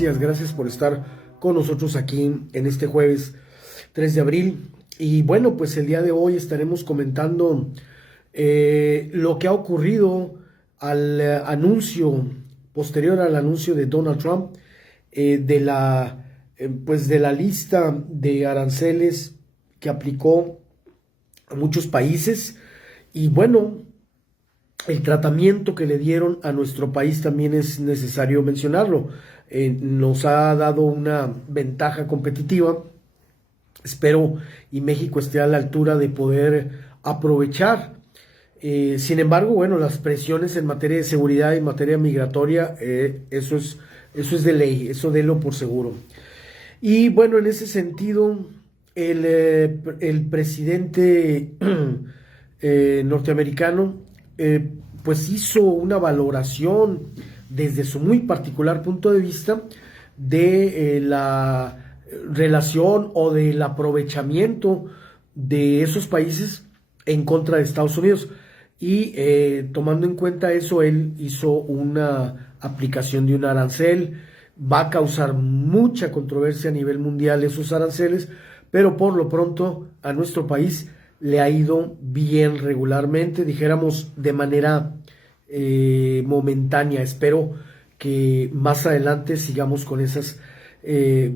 gracias por estar con nosotros aquí en este jueves 3 de abril. Y bueno, pues el día de hoy estaremos comentando lo que ha ocurrido al anuncio, posterior al anuncio de Donald Trump, pues de la lista de aranceles que aplicó a muchos países. Y bueno, el tratamiento que le dieron a nuestro país también es necesario mencionarlo. Nos ha dado una ventaja competitiva. Espero y México esté a la altura de poder aprovechar. Sin embargo, bueno, las presiones en materia de seguridad y en materia migratoria, eso es de ley, eso délo por seguro. Y bueno, en ese sentido, el presidente norteamericano pues hizo una valoración desde su muy particular punto de vista de la relación o del aprovechamiento de esos países en contra de Estados Unidos. Y tomando en cuenta eso, él hizo una aplicación de un arancel. Va a causar mucha controversia a nivel mundial esos aranceles, pero por lo pronto a nuestro país le ha ido bien regularmente, dijéramos de manera momentánea. Espero que más adelante sigamos con esas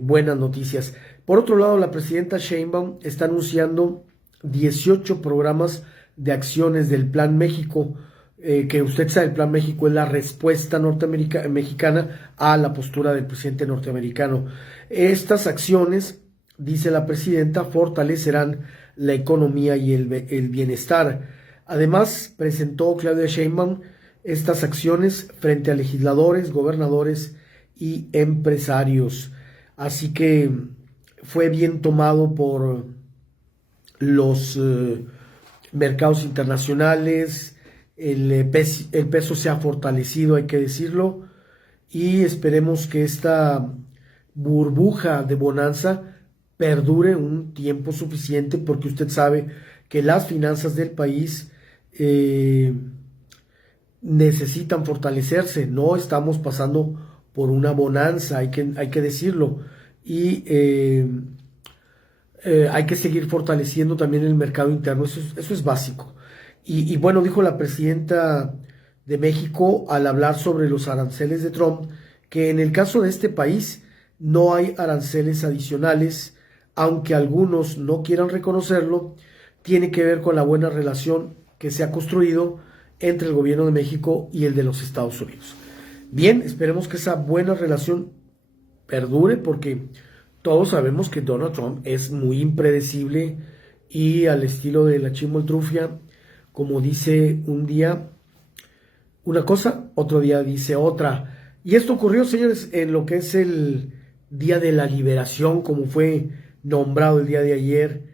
buenas noticias. Por otro lado, la presidenta Sheinbaum está anunciando 18 programas de acciones del Plan México, que usted sabe, el Plan México es la respuesta mexicana a la postura del presidente norteamericano. Estas acciones, dice la presidenta, fortalecerán la economía y el bienestar. Además, presentó Claudia Sheinbaum estas acciones frente a legisladores, gobernadores y empresarios. Así que fue bien tomado por los mercados internacionales. El peso se ha fortalecido, hay que decirlo, y esperemos que esta burbuja de bonanza perdure un tiempo suficiente, porque usted sabe que las finanzas del país necesitan fortalecerse. No estamos pasando por una bonanza, hay que decirlo, y hay que seguir fortaleciendo también el mercado interno. Eso es básico. Y bueno, dijo la presidenta de México al hablar sobre los aranceles de Trump, que en el caso de este país no hay aranceles adicionales, aunque algunos no quieran reconocerlo. Tiene que ver con la buena relación que se ha construido entre el gobierno de México y el de los Estados Unidos. Bien, esperemos que esa buena relación perdure, porque todos sabemos que Donald Trump es muy impredecible y al estilo de la chimoltrufia, como dice un día una cosa, otro día dice otra. Y esto ocurrió, señores, en lo que es el Día de la Liberación, como fue nombrado el día de ayer,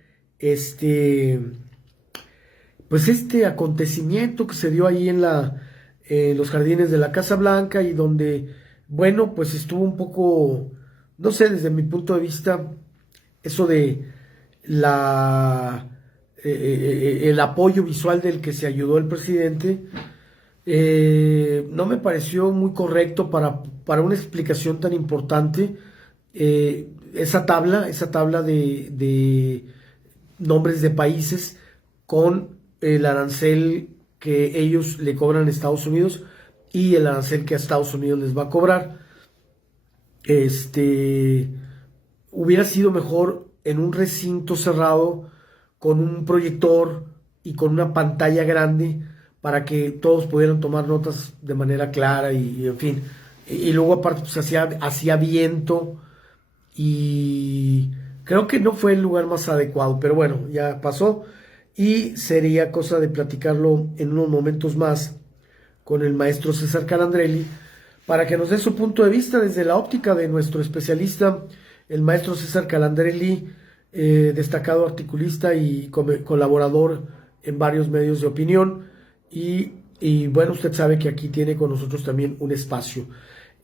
pues este acontecimiento que se dio ahí en los jardines de la Casa Blanca, y donde, bueno, pues estuvo un poco, no sé, desde mi punto de vista, eso de el apoyo visual del que se ayudó el presidente, no me pareció muy correcto para una explicación tan importante. Esa tabla de nombres de países con el arancel que ellos le cobran a Estados Unidos y el arancel que a Estados Unidos les va a cobrar. Hubiera sido mejor en un recinto cerrado, con un proyector y con una pantalla grande, para que todos pudieran tomar notas de manera clara y en fin. Y luego aparte pues hacía viento, y creo que no fue el lugar más adecuado, pero bueno, ya pasó, y sería cosa de platicarlo en unos momentos más con el maestro César Calandrelli, para que nos dé su punto de vista desde la óptica de nuestro especialista, el maestro César Calandrelli, destacado articulista y colaborador en varios medios de opinión. Y bueno, usted sabe que aquí tiene con nosotros también un espacio.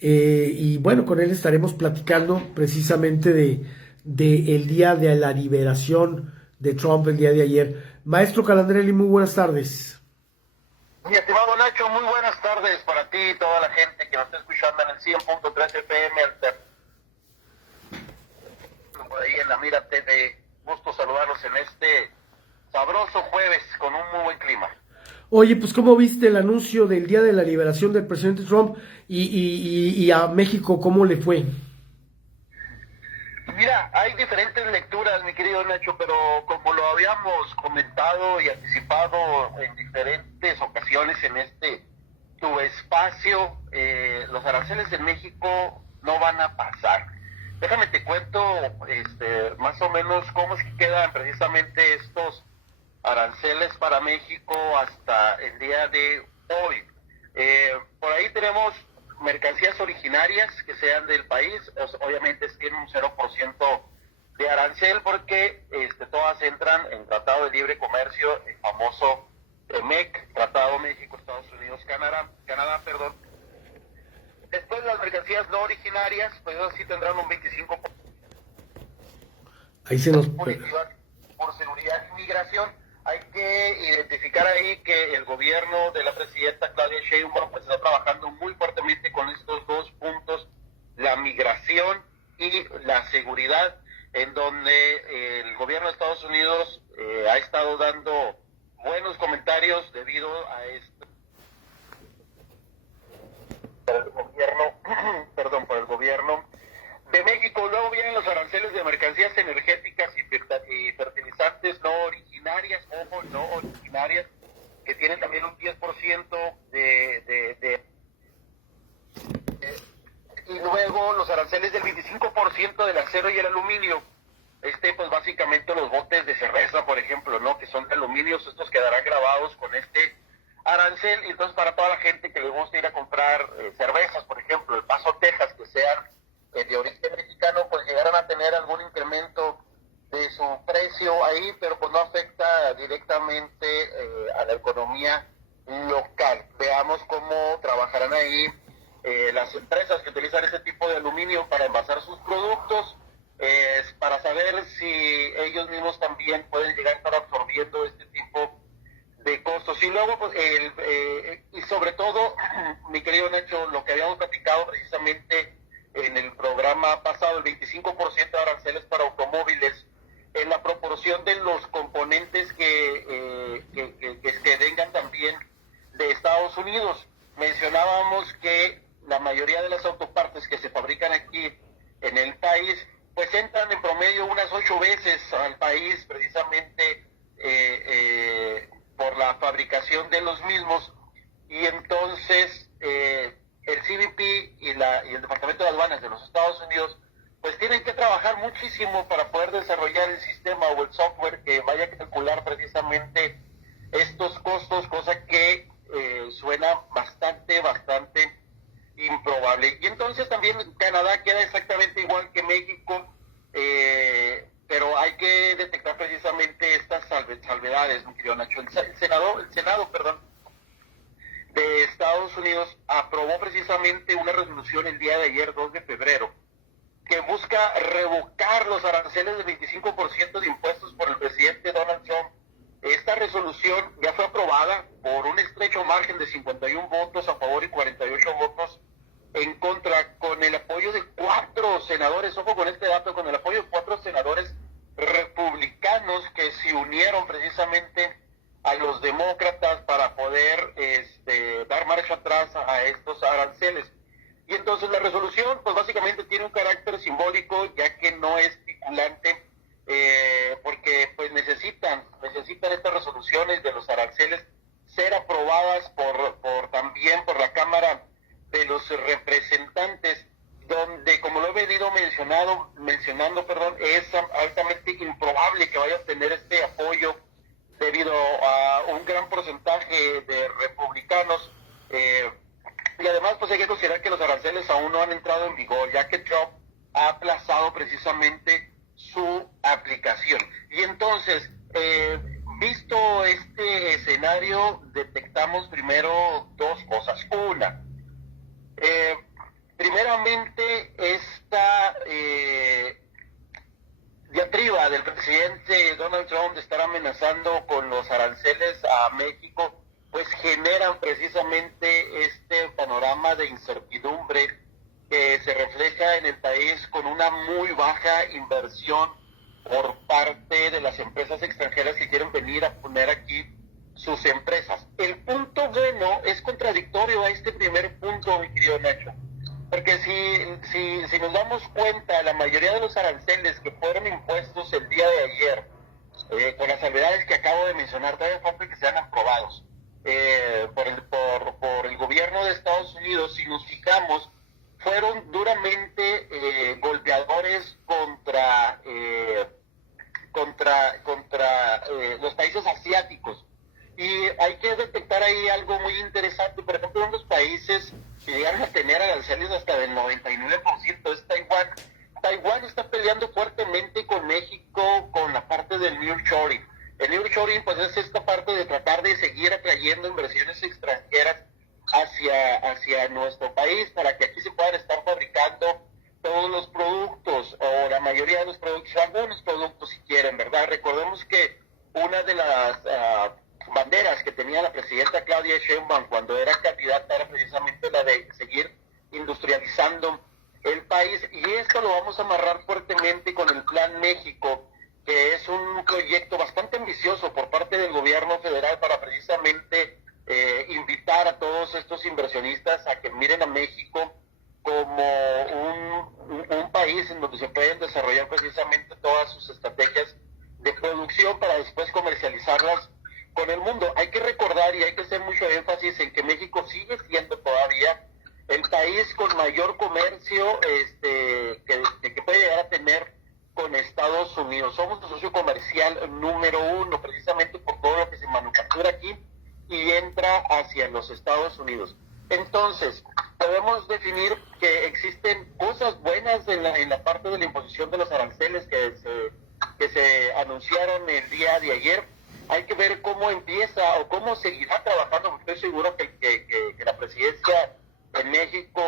Y bueno, con él estaremos platicando precisamente de el día de la liberación de Trump, el día de ayer. Maestro Calandrelli, muy buenas tardes. Mi estimado Nacho, muy buenas tardes para ti y toda la gente que nos está escuchando en el 100.3 FM por ahí en la Mira TV. Gusto saludarlos en este sabroso jueves con un muy buen clima. Oye, pues ¿cómo viste el anuncio del Día de la Liberación del presidente Trump y a México cómo le fue? Mira, hay diferentes lecturas, mi querido Nacho, pero como lo habíamos comentado y anticipado en diferentes ocasiones en tu espacio, los aranceles en México no van a pasar. Déjame te cuento más o menos cómo es que quedan precisamente estos aranceles para México hasta el día de hoy. Por ahí tenemos mercancías originarias que sean del país, obviamente tienen un 0% de arancel porque todas entran en Tratado de Libre Comercio, el famoso TEMEC, Tratado México, Estados Unidos, Canadá, perdón. Después las mercancías no originarias, pues esas sí tendrán un 25% Ahí se nos... por seguridad y migración. Hay que identificar ahí que el gobierno de la presidenta Claudia Sheinbaum pues está trabajando muy fuertemente con estos dos puntos, la migración y la seguridad, en donde el gobierno de Estados Unidos ha estado dando buenos comentarios debido a esto. Por el gobierno de México. Luego vienen los aranceles de mercancías energéticas y fertilizantes no originarias, que tienen también un 10% y luego los aranceles del 25% del acero y el aluminio. Pues básicamente los botes de cerveza, por ejemplo, ¿no? Que son de aluminio, estos quedarán grabados con este arancel. Y entonces para toda la gente que le gusta ir a comprar cervezas, por ejemplo, El Paso, Texas, que sean de origen mexicano, pues llegarán a tener algún incremento de su precio ahí, pero pues no afecta directamente a la economía local. Veamos cómo trabajarán ahí las empresas que utilizan ese tipo de aluminio para envasar sus productos, para saber si ellos mismos también pueden llegar a estar absorbiendo este tipo de costos. Y luego, pues, y sobre todo, mi querido Nacho, lo que habíamos platicado precisamente en el programa pasado, el 25% de aranceles para automóviles, en la proporción de los componentes que vengan también de Estados Unidos. Mencionábamos que la mayoría de las autopartes que se fabrican aquí en el país, pues entran en promedio unas 8 veces al país, precisamente por la fabricación de los mismos, y entonces el CBP y el Departamento de Aduanas de los Estados Unidos pues tienen que trabajar muchísimo para poder desarrollar el sistema o el software que vaya a calcular precisamente estos costos, cosa que suena bastante improbable. Y entonces también Canadá queda exactamente igual que México, pero hay que detectar precisamente estas salvedades, mi querido Nacho. El Senado, de Estados Unidos aprobó precisamente una resolución el día de ayer, 2 de febrero, que busca revocar los aranceles del 25% de impuestos por el presidente Donald Trump. Esta resolución ya fue aprobada por un estrecho margen de 51 votos a favor y 48 votos en contra, con el apoyo de 4 senadores, ojo con este dato, con el apoyo de 4 senadores republicanos que se unieron precisamente a los demócratas para poder dar marcha atrás a estos aranceles. Y entonces la resolución pues básicamente tiene un carácter simbólico, ya que no es vinculante, porque pues necesitan estas resoluciones de los aranceles ser aprobadas también por la Cámara de los Representantes, donde, como lo he venido mencionando, es altamente improbable que vaya a obtener este apoyo debido a un gran porcentaje de republicanos. Y además, pues hay que considerar que los aranceles aún no han entrado en vigor, ya que Trump ha aplazado precisamente su aplicación. Y entonces, visto este escenario, detectamos primero 2 cosas. Una, primeramente, esta diatriba del presidente Donald Trump de estar amenazando con los aranceles a México, pues generan precisamente este panorama de incertidumbre que se refleja en el país con una muy baja inversión por parte de las empresas extranjeras que quieren venir a poner aquí sus empresas. El punto bueno es contradictorio a este primer punto, mi querido Nacho, porque si nos damos cuenta, la mayoría de los aranceles que fueron impuestos el día de ayer, con las salvedades que acabo de mencionar, todavía falta que sean aprobados por el gobierno de Estados Unidos, si nos fijamos, fueron duramente golpeadores contra los países asiáticos. Y hay que detectar ahí algo muy interesante. Por ejemplo, uno de los países que llegaron a tener aranceles hasta del 99% es Taiwán. Taiwán está peleando fuertemente con México con la parte del nearshoring. El nearshoring pues es esta parte de tratar de seguir atrayendo inversiones extranjeras hacia nuestro país para que aquí se puedan estar fabricando todos los productos o la mayoría de los productos, algunos productos si quieren, ¿verdad? Recordemos que una de las banderas que tenía la presidenta Claudia Sheinbaum cuando era candidata era precisamente la de seguir industrializando el país, y esto lo vamos a amarrar fuertemente con el Plan México, que es un proyecto bastante ambicioso por parte del gobierno federal para precisamente invitar a todos estos inversionistas a que miren a México como un país en donde se pueden desarrollar precisamente todas sus estrategias de producción para después comercializarlas con el mundo. Hay que recordar y hay que hacer mucho énfasis en que México sigue siendo todavía el país con mayor comercio que puede llegar a tener con Estados Unidos. Somos el socio comercial número 1, precisamente por todo lo que se manufactura aquí y entra hacia los Estados Unidos. Entonces, podemos definir que existen cosas buenas en la parte de la imposición de los aranceles que se anunciaron el día de ayer. Hay que ver cómo empieza o cómo seguirá trabajando, porque estoy seguro que la presidencia en México,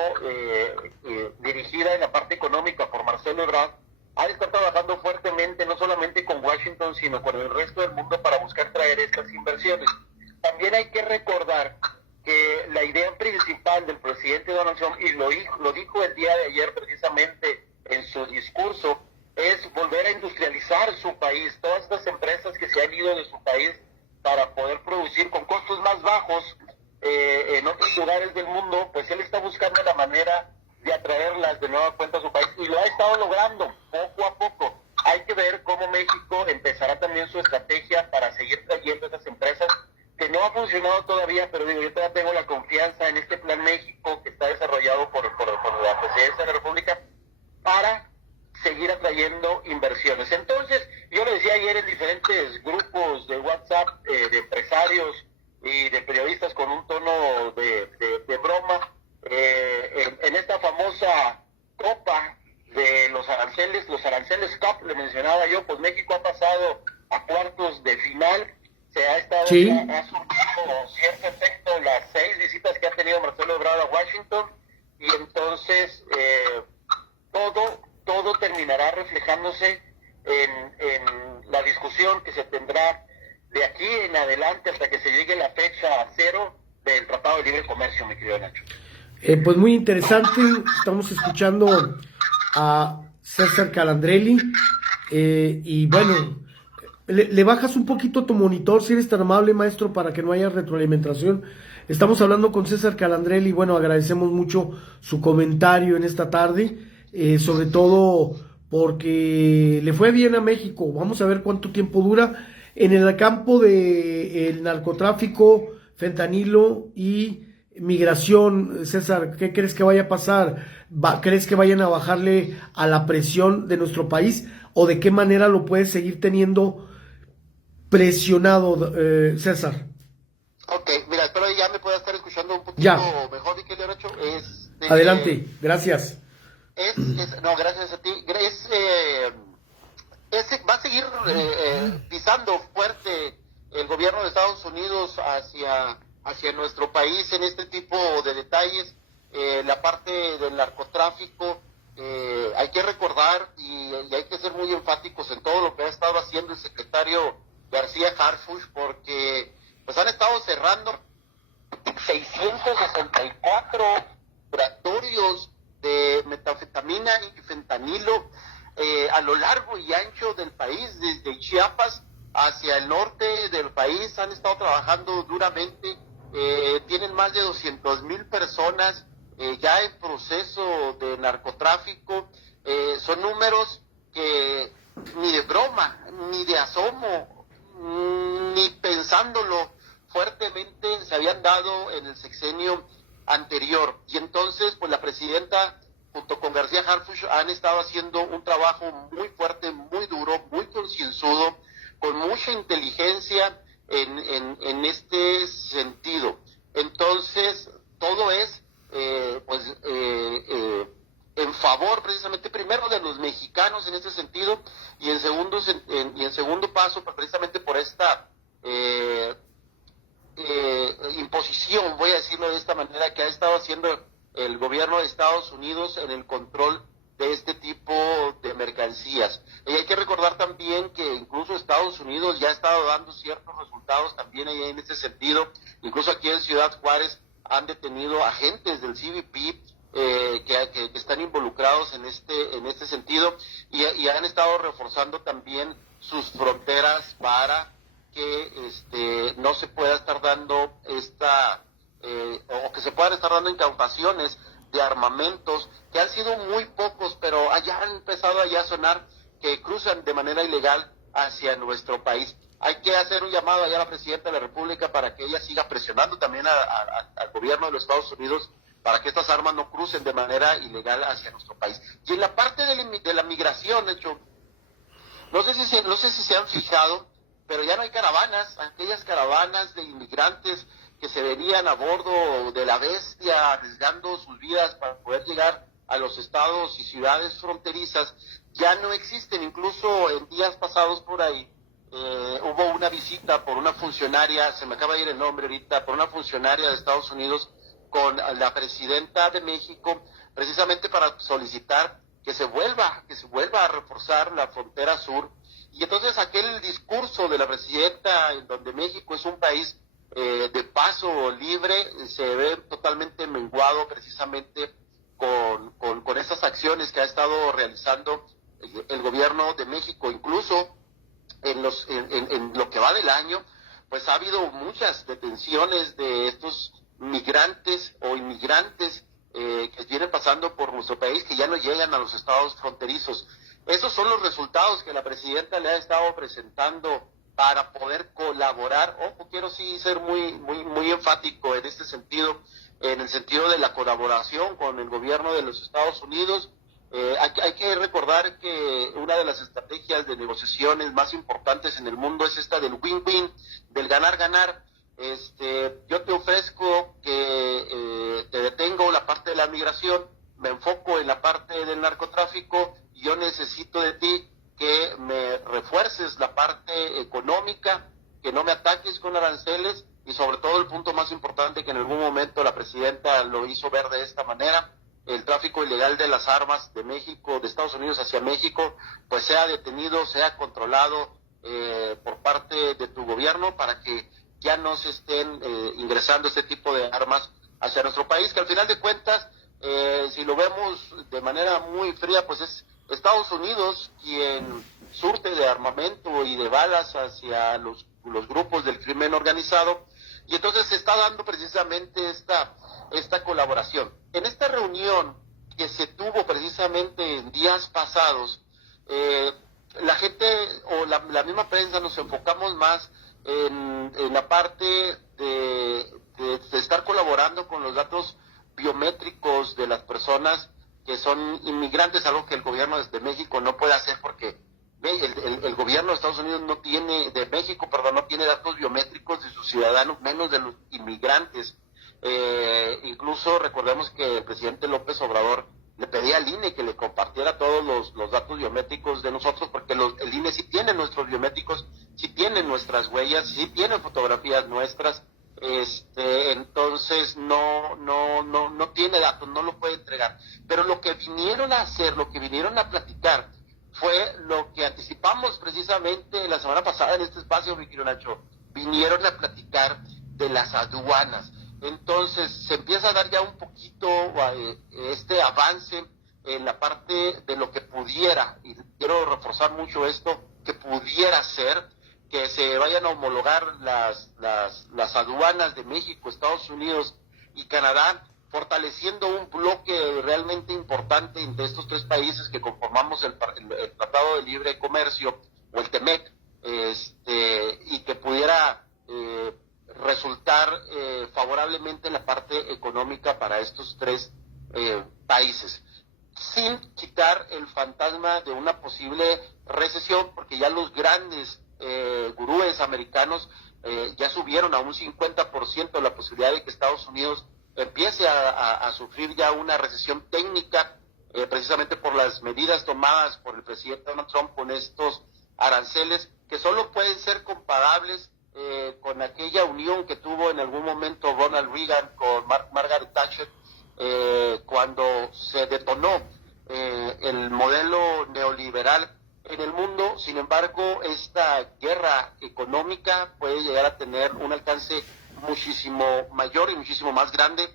dirigida en la parte económica por Marcelo Ebrard, ha de estar trabajando fuertemente, no solamente con Washington, sino con el resto del mundo para buscar traer estas inversiones. También hay que recordar que la idea principal del presidente Donald Trump, y lo dijo el día de ayer precisamente en su discurso, es volver a industrializar su país. Todas estas empresas que se han ido de su país para poder producir con costos más bajos en otros lugares del mundo, pues él está buscando la manera de atraerlas de nueva cuenta a su país, y lo ha estado logrando poco a poco. Hay que ver cómo México empezará también su estrategia para seguir trayendo esas empresas, que no ha funcionado todavía, pero digo, yo todavía tengo la confianza en este Plan México que está desarrollado por la Presidencia de la República para seguir atrayendo inversiones. Entonces, yo le decía ayer en diferentes grupos de WhatsApp de empresarios y de periodistas con un tono de broma, en esta famosa copa de los aranceles COP, le mencionaba yo, pues México ha pasado a cuartos de final, se ha estado, sí, ha surgido cierto efecto las 6 visitas que ha tenido Marcelo Ebrard a Washington, y entonces todo terminará reflejándose en la discusión que se tendrá de aquí en adelante hasta que se llegue la fecha cero del Tratado de Libre Comercio, mi querido Nacho. Pues muy interesante, estamos escuchando a César Calandrelli, y bueno, le bajas un poquito tu monitor si eres tan amable, maestro, para que no haya retroalimentación. Estamos hablando con César Calandrelli, bueno, agradecemos mucho su comentario en esta tarde, sobre todo porque le fue bien a México. Vamos a ver cuánto tiempo dura en el campo del narcotráfico, fentanilo y migración. César, ¿qué crees que vaya a pasar? ¿Crees que vayan a bajarle a la presión de nuestro país, o de qué manera lo puede seguir teniendo presionado, César? Ok, mira, espero ya me pueda estar escuchando un poquito Ya. mejor, mi querido Nacho. Adelante, gracias. No, gracias a ti. Va a seguir pisando fuerte el gobierno de Estados Unidos hacia nuestro país en este tipo de detalles. La parte del narcotráfico, hay que recordar y hay que ser muy enfáticos en todo lo que ha estado haciendo el secretario García Harfuch, porque pues han estado cerrando 664 laboratorios de metanfetamina y fentanilo a lo largo y ancho del país, desde Chiapas hacia el norte del país. Han estado trabajando duramente, tienen más de 200,000 personas ya en proceso de narcotráfico. Son números que ni de broma, ni de asomo, ni pensándolo fuertemente se habían dado en el sexenio anterior. Y entonces, pues la presidenta, junto con García Harfuch, han estado haciendo un trabajo muy fuerte, muy duro, muy concienzudo, con mucha inteligencia en este sentido. Entonces, todo es, en favor precisamente primero de los mexicanos en este sentido, y en segundo paso, pues, precisamente por esta imposición, voy a decirlo de esta manera, que ha estado haciendo el gobierno de Estados Unidos en el control de este tipo de mercancías. Y hay que recordar también que incluso Estados Unidos ya ha estado dando ciertos resultados también ahí en este sentido. Incluso aquí en Ciudad Juárez han detenido agentes del CBP que están involucrados en este sentido, y han estado reforzando también sus fronteras para que no se pueda estar dando o que se puedan estar dando incautaciones de armamentos que han sido muy pocos, pero allá han empezado a sonar, que cruzan de manera ilegal hacia nuestro país. Hay que hacer un llamado allá a la presidenta de la República para que ella siga presionando también al gobierno de los Estados Unidos para que estas armas no crucen de manera ilegal hacia nuestro país. Y en la parte de la migración, de hecho, no sé si se han fijado, pero ya no hay caravanas, aquellas caravanas de inmigrantes que se venían a bordo de la Bestia, arriesgando sus vidas para poder llegar a los estados y ciudades fronterizas, ya no existen. Incluso en días pasados por ahí, hubo una visita por una funcionaria, se me acaba de ir el nombre ahorita, por una funcionaria de Estados Unidos con la presidenta de México, precisamente para solicitar que se vuelva a reforzar la frontera sur. Y entonces aquel discurso de la presidenta, en donde México es un país de paso libre, se ve totalmente menguado precisamente con esas acciones que ha estado realizando el gobierno de México. Incluso en lo que va del año, pues ha habido muchas detenciones de estos migrantes o inmigrantes que vienen pasando por nuestro país, que ya no llegan a los estados fronterizos. Esos son los resultados que la presidenta le ha estado presentando para poder colaborar. Quiero sí ser muy enfático en este sentido, en el sentido de la colaboración con el gobierno de los Estados Unidos. Hay que recordar que una de las estrategias de negociaciones más importantes en el mundo es esta del win-win, del ganar-ganar. Yo te ofrezco que te detengo la parte de la migración, me enfoco en la parte del narcotráfico, y yo necesito de ti que me refuerces la parte económica, que no me ataques con aranceles, y sobre todo el punto más importante, que en algún momento la presidenta lo hizo ver de esta manera: el tráfico ilegal de las armas de México, de Estados Unidos hacia México, pues sea detenido, sea controlado por parte de tu gobierno, para que ya no se estén ingresando este tipo de armas hacia nuestro país, que al final de cuentas, si lo vemos de manera muy fría, pues es Estados Unidos quien surte de armamento y de balas hacia los grupos del crimen organizado, y entonces se está dando precisamente esta colaboración. En esta reunión que se tuvo precisamente en días pasados, la gente o la misma prensa nos enfocamos más en la parte de estar colaborando con los datos biométricos de las personas que son inmigrantes, algo que el gobierno de México no puede hacer, porque el gobierno de Estados Unidos no tiene datos biométricos de sus ciudadanos, menos de los inmigrantes. Incluso recordemos que el presidente López Obrador le pedía al INE que le compartiera todos los datos biométricos de nosotros, porque el INE sí tiene nuestros biométricos, sí tiene nuestras huellas, sí tiene fotografías nuestras. Entonces no tiene datos, no lo puede entregar. Pero lo que vinieron a hacer, lo que vinieron a platicar, fue lo que anticipamos precisamente la semana pasada en este espacio, mi querido Nacho. Vinieron a platicar de las aduanas. Entonces se empieza a dar ya un poquito este avance en la parte de lo que pudiera, y quiero reforzar mucho esto, que pudiera ser que se vayan a homologar las aduanas de México, Estados Unidos y Canadá, fortaleciendo un bloque realmente importante entre estos tres países que conformamos el Tratado de Libre Comercio, o el TEMEC, y que pudiera resultar favorablemente en la parte económica para estos tres países, sin quitar el fantasma de una posible recesión, porque ya los grandes gurúes americanos ya subieron a un 50% la posibilidad de que Estados Unidos empiece a sufrir ya una recesión técnica, precisamente por las medidas tomadas por el presidente Donald Trump con estos aranceles, que solo pueden ser comparables con aquella unión que tuvo en algún momento Ronald Reagan con Margaret Thatcher, cuando se detonó el modelo neoliberal en el mundo. Sin embargo, esta guerra económica puede llegar a tener un alcance muchísimo mayor y muchísimo más grande.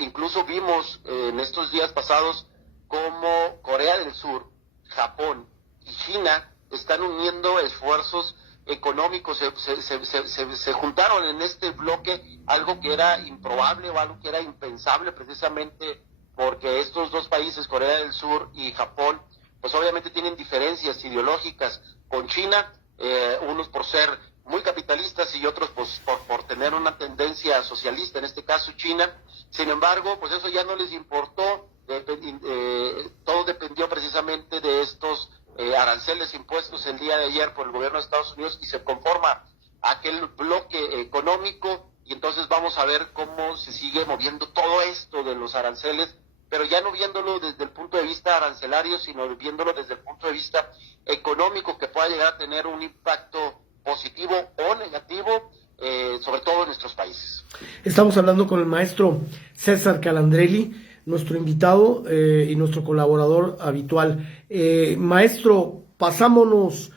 Incluso vimos en estos días pasados cómo Corea del Sur, Japón y China están uniendo esfuerzos económicos, se juntaron en este bloque, algo que era improbable o algo que era impensable, precisamente porque estos dos países, Corea del Sur y Japón, pues obviamente tienen diferencias ideológicas con China, unos por ser muy capitalistas y otros pues por tener una tendencia socialista, en este caso China. Sin embargo, pues eso ya no les importó, todo dependió precisamente de estos aranceles impuestos el día de ayer por el gobierno de Estados Unidos, y se conforma aquel bloque económico, y entonces vamos a ver cómo se sigue moviendo todo esto de los aranceles, pero ya no viéndolo desde el punto de vista arancelario, sino viéndolo desde el punto de vista económico, que pueda llegar a tener un impacto positivo o negativo, sobre todo en nuestros países. Estamos hablando con el maestro César Calandrelli, nuestro invitado y nuestro colaborador habitual. Maestro, pasémonos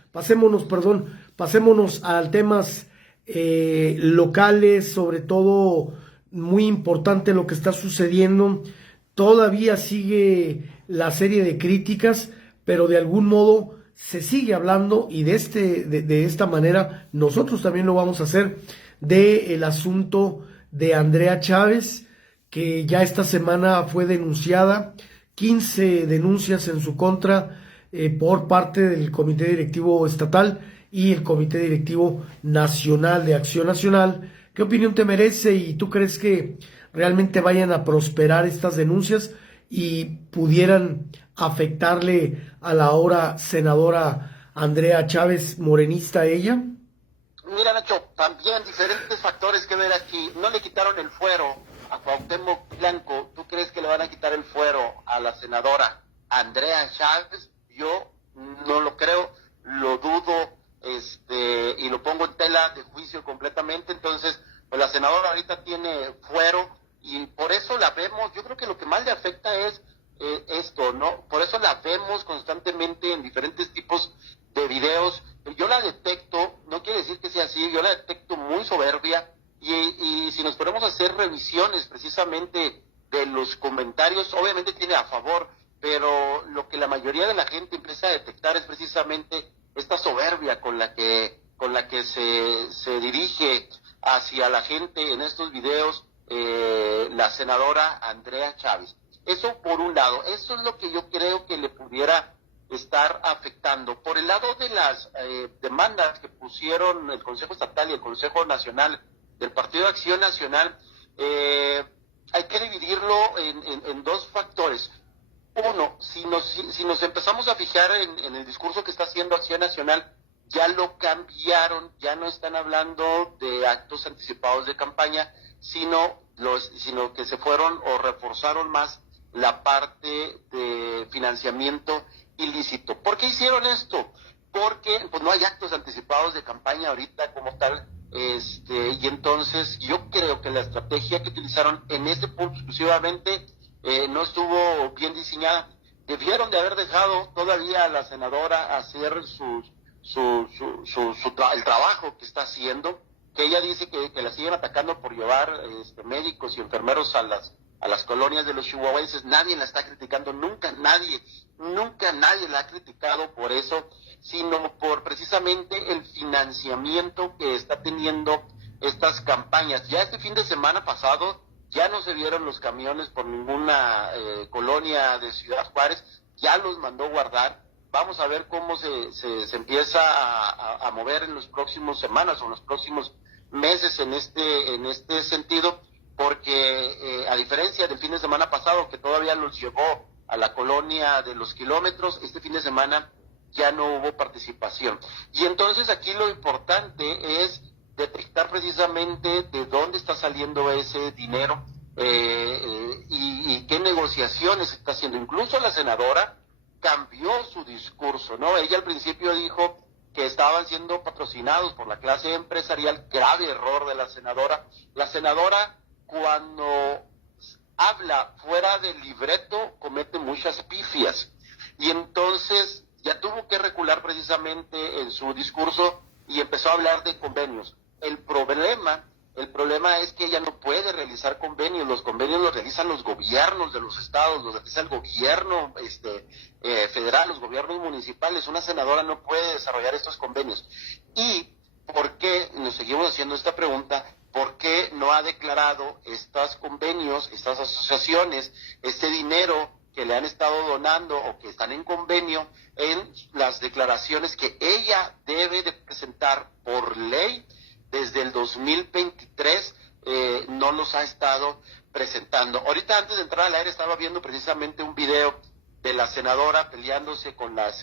a temas locales, sobre todo muy importante lo que está sucediendo. Todavía sigue la serie de críticas, pero de algún modo se sigue hablando, y de esta manera nosotros también lo vamos a hacer, del asunto de Andrea Chávez, que ya esta semana fue denunciada, 15 denuncias en su contra por parte del Comité Directivo Estatal y el Comité Directivo Nacional de Acción Nacional. ¿Qué opinión te merece, y tú crees que realmente vayan a prosperar estas denuncias y pudieran afectarle a la ahora senadora Andrea Chávez, morenista ella? Mira, Nacho, también diferentes factores que ver aquí. No le quitaron el fuero a Cuauhtémoc Blanco. ¿Tú crees que le van a quitar el fuero a la senadora Andrea Chávez? Yo no lo creo, lo dudo, y lo pongo en tela de juicio completamente. Entonces, pues la senadora ahorita tiene fuero, y por eso la vemos. Yo creo que lo que más le afecta es esto, ¿no? Por eso la vemos constantemente en diferentes tipos de videos. Yo la detecto, no quiere decir que sea así, yo la detecto muy soberbia, y si nos ponemos a hacer revisiones precisamente de los comentarios, obviamente tiene a favor, pero lo que la mayoría de la gente empieza a detectar es precisamente esta soberbia con la que se dirige hacia la gente en estos videos la senadora Andrea Chávez. Eso por un lado, eso es lo que yo creo que le pudiera estar afectando. Por el lado de las demandas que pusieron el Consejo Estatal y el Consejo Nacional del Partido de Acción Nacional, hay que dividirlo en dos factores. Uno, si nos empezamos a fijar en el discurso que está haciendo Acción Nacional, ya lo cambiaron, ya no están hablando de actos anticipados de campaña, sino que se fueron o reforzaron más la parte de financiamiento ilícito. ¿Por qué hicieron esto? Porque pues no hay actos anticipados de campaña ahorita como tal, y entonces yo creo que la estrategia que utilizaron en ese punto exclusivamente no estuvo bien diseñada. Debieron de haber dejado todavía a la senadora hacer el trabajo que está haciendo, que ella dice que la siguen atacando por llevar médicos y enfermeros a las colonias de los chihuahuenses. Nadie la está criticando, nunca nadie la ha criticado por eso, sino por precisamente el financiamiento que está teniendo estas campañas. Ya este fin de semana pasado ya no se vieron los camiones por ninguna colonia de Ciudad Juárez, ya los mandó guardar. Vamos a ver cómo se empieza a mover en las próximas semanas o en los próximos meses en este sentido, porque a diferencia del fin de semana pasado, que todavía los llevó a la colonia de los kilómetros, este fin de semana ya no hubo participación. Y entonces aquí lo importante es detectar precisamente de dónde está saliendo ese dinero y qué negociaciones está haciendo. Incluso la senadora cambió su discurso, ¿no? Ella al principio dijo que estaban siendo patrocinados por la clase empresarial, grave error de la senadora. La senadora, cuando habla fuera del libreto, comete muchas pifias, y entonces ya tuvo que recular precisamente en su discurso y empezó a hablar de convenios. El problema es que ella no puede realizar convenios. Los convenios los realizan los gobiernos de los estados, los realiza el gobierno federal, los gobiernos municipales. Una senadora no puede desarrollar estos convenios. ¿Y por qué, nos seguimos haciendo esta pregunta, por qué no ha declarado estos convenios, estas asociaciones, este dinero que le han estado donando o que están en convenio en las declaraciones que ella debe de presentar por ley? Desde el 2023 no los ha estado presentando. Ahorita, antes de entrar al aire, estaba viendo precisamente un video de la senadora peleándose con la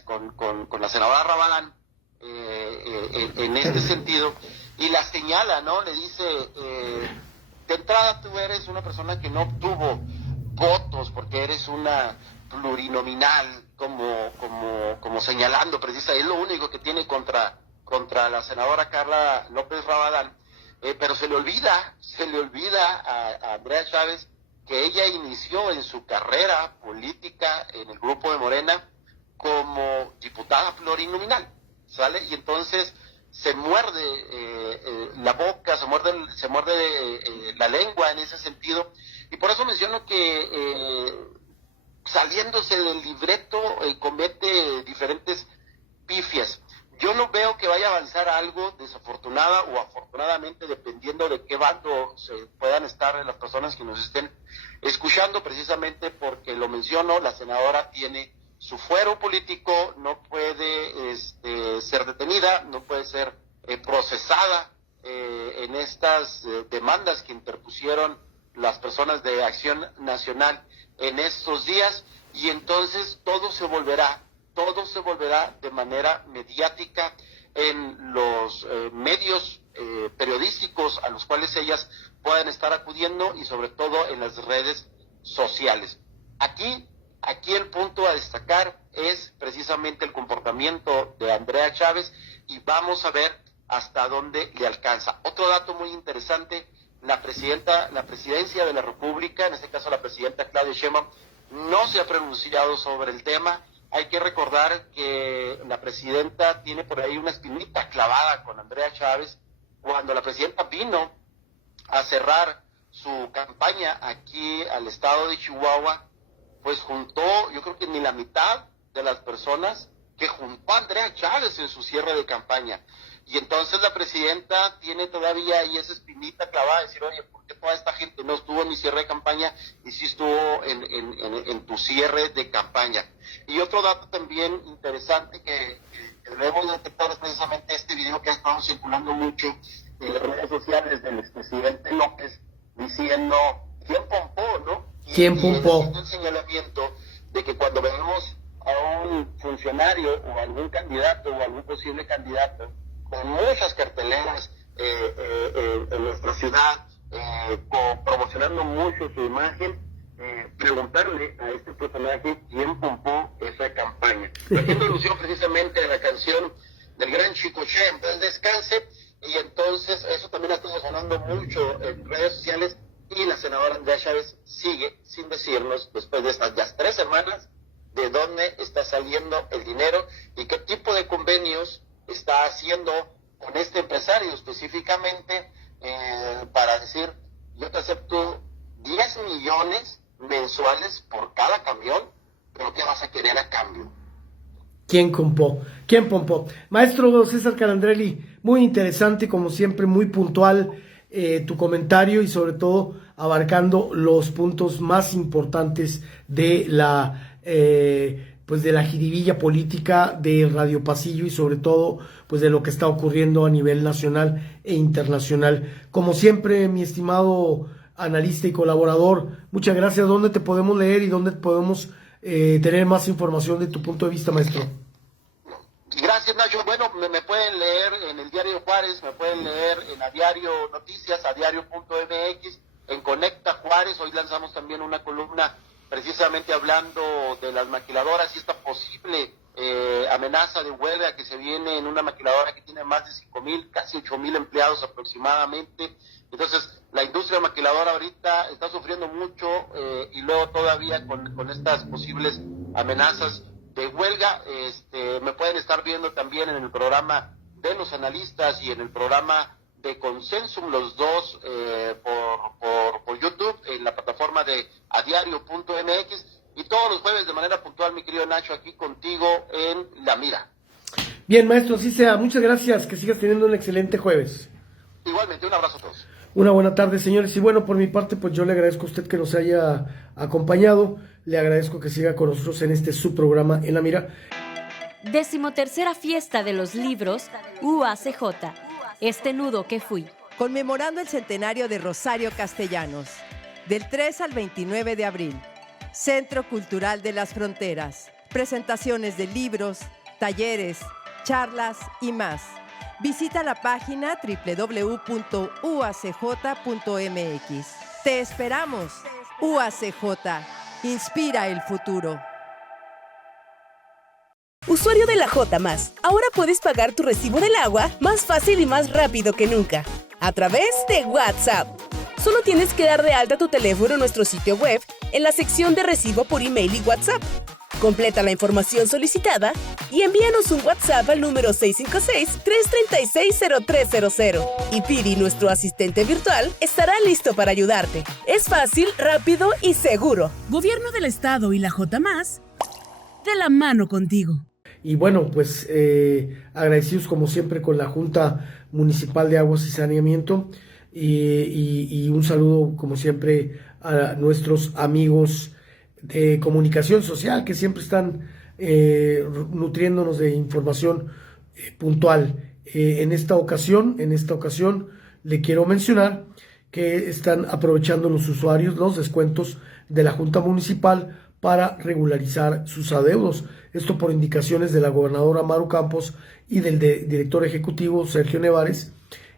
senadora Rabadán en este sentido, y la señala, ¿no? Le dice, de entrada tú eres una persona que no obtuvo votos porque eres una plurinominal, como señalando precisamente, es lo único que tiene contra la senadora Carla López Rabadán, pero se le olvida a Andrea Chávez que ella inició en su carrera política en el grupo de Morena como diputada plurinominal, ¿sale? Y entonces se muerde la boca, se muerde la lengua en ese sentido, y por eso menciono que saliéndose del libreto comete diferentes pifias. Yo no veo que vaya a avanzar algo, desafortunada o afortunadamente, dependiendo de qué bando se puedan estar las personas que nos estén escuchando, precisamente porque lo menciono, la senadora tiene su fuero político, no puede ser detenida, no puede ser procesada en estas demandas que interpusieron las personas de Acción Nacional en estos días, y entonces todo se volverá de manera mediática en los medios periodísticos a los cuales ellas puedan estar acudiendo, y sobre todo en las redes sociales. Aquí el punto a destacar es precisamente el comportamiento de Andrea Chávez, y vamos a ver hasta dónde le alcanza. Otro dato muy interesante: la presidencia de la República, en este caso la presidenta Claudia Sheinbaum, no se ha pronunciado sobre el tema. Hay que recordar que la presidenta tiene por ahí una espinita clavada con Andrea Chávez. Cuando la presidenta vino a cerrar su campaña aquí al estado de Chihuahua, pues juntó, yo creo que ni la mitad de las personas que juntó a Andrea Chávez en su cierre de campaña. Y entonces la presidenta tiene todavía ahí esa espinita clavada de decir, oye, ¿por qué toda esta gente no estuvo en mi cierre de campaña y sí estuvo en tu cierre de campaña? Y otro dato también interesante que debemos detectar es precisamente este video que ha estado circulando mucho en las redes sociales del expresidente López, diciendo, ¿quién pompó, no? ¿Quién pompó? Haciendo el señalamiento de que cuando vemos a un funcionario o algún candidato o algún posible candidato con muchas carteleras en nuestra ciudad, promocionando mucho su imagen, preguntarle a este personaje quién pompó esa campaña. Haciendo alusión precisamente a la canción del gran Chicoche, en paz descanse, y entonces eso también ha estado sonando mucho en redes sociales, y la senadora Andrea Chávez sigue sin decirnos, después de estas ya 3 semanas, de dónde está saliendo el dinero y qué tipo de convenios está haciendo con este empresario específicamente para decir, yo te acepto 10 millones mensuales por cada camión, pero ¿qué vas a querer a cambio? ¿Quién compó? ¿Quién pompó? Maestro César Calandrelli, muy interesante, como siempre, muy puntual tu comentario y sobre todo abarcando los puntos más importantes de pues de la jiribilla política de Radio Pasillo y sobre todo pues de lo que está ocurriendo a nivel nacional e internacional. Como siempre, mi estimado analista y colaborador, muchas gracias. ¿Dónde te podemos leer y dónde podemos tener más información de tu punto de vista, maestro? Gracias, Nacho. Bueno, me pueden leer en el Diario Juárez, me pueden leer en A Diario Noticias, a diario.mx, en Conecta Juárez. Hoy lanzamos también una columna precisamente hablando de las maquiladoras y esta posible amenaza de huelga que se viene en una maquiladora que tiene más de 5,000, casi 8,000 empleados aproximadamente. Entonces, la industria maquiladora ahorita está sufriendo mucho y luego todavía con estas posibles amenazas de huelga. Me pueden estar viendo también en el programa de los analistas y en el programa de Consensum, los dos por YouTube, en la plataforma de adiario.mx, y todos los jueves de manera puntual, mi querido Nacho, aquí contigo en La Mira. Bien, maestro, así sea. Muchas gracias, que sigas teniendo un excelente jueves. Igualmente, un abrazo a todos. Una buena tarde, señores. Y bueno, por mi parte, pues yo le agradezco a usted que nos haya acompañado. Le agradezco que siga con nosotros en este subprograma En La Mira. 13ª Fiesta de los Libros UACJ. Este nudo que fui. Conmemorando el centenario de Rosario Castellanos. Del 3 al 29 de abril. Centro Cultural de las Fronteras. Presentaciones de libros, talleres, charlas y más. Visita la página www.uacj.mx. ¡Te esperamos! UACJ. Inspira el futuro. Usuario de la J+, ahora puedes pagar tu recibo del agua más fácil y más rápido que nunca, a través de WhatsApp. Solo tienes que dar de alta tu teléfono en nuestro sitio web, en la sección de recibo por email y WhatsApp. Completa la información solicitada y envíanos un WhatsApp al número 656-336-0300. Y Piri, nuestro asistente virtual, estará listo para ayudarte. Es fácil, rápido y seguro. Gobierno del Estado y la J+, de la mano contigo. Y bueno, pues agradecidos como siempre con la Junta Municipal de Aguas y Saneamiento y un saludo como siempre a nuestros amigos de comunicación social que siempre están nutriéndonos de información puntual. En esta ocasión le quiero mencionar que están aprovechando los usuarios los descuentos de la Junta Municipal para regularizar sus adeudos. Esto por indicaciones de la gobernadora Maru Campos y del director ejecutivo Sergio Nevares.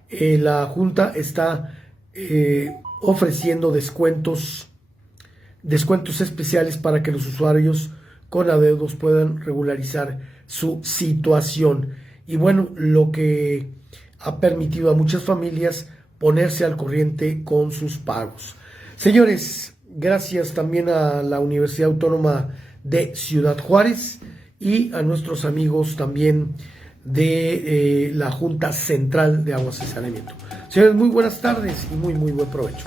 La Junta está ofreciendo descuentos especiales para que los usuarios con adeudos puedan regularizar su situación. Y bueno, lo que ha permitido a muchas familias ponerse al corriente con sus pagos. Señores, gracias también a la Universidad Autónoma de Ciudad Juárez y a nuestros amigos también de la Junta Central de Aguas y Saneamiento. Señores, muy buenas tardes y muy buen provecho.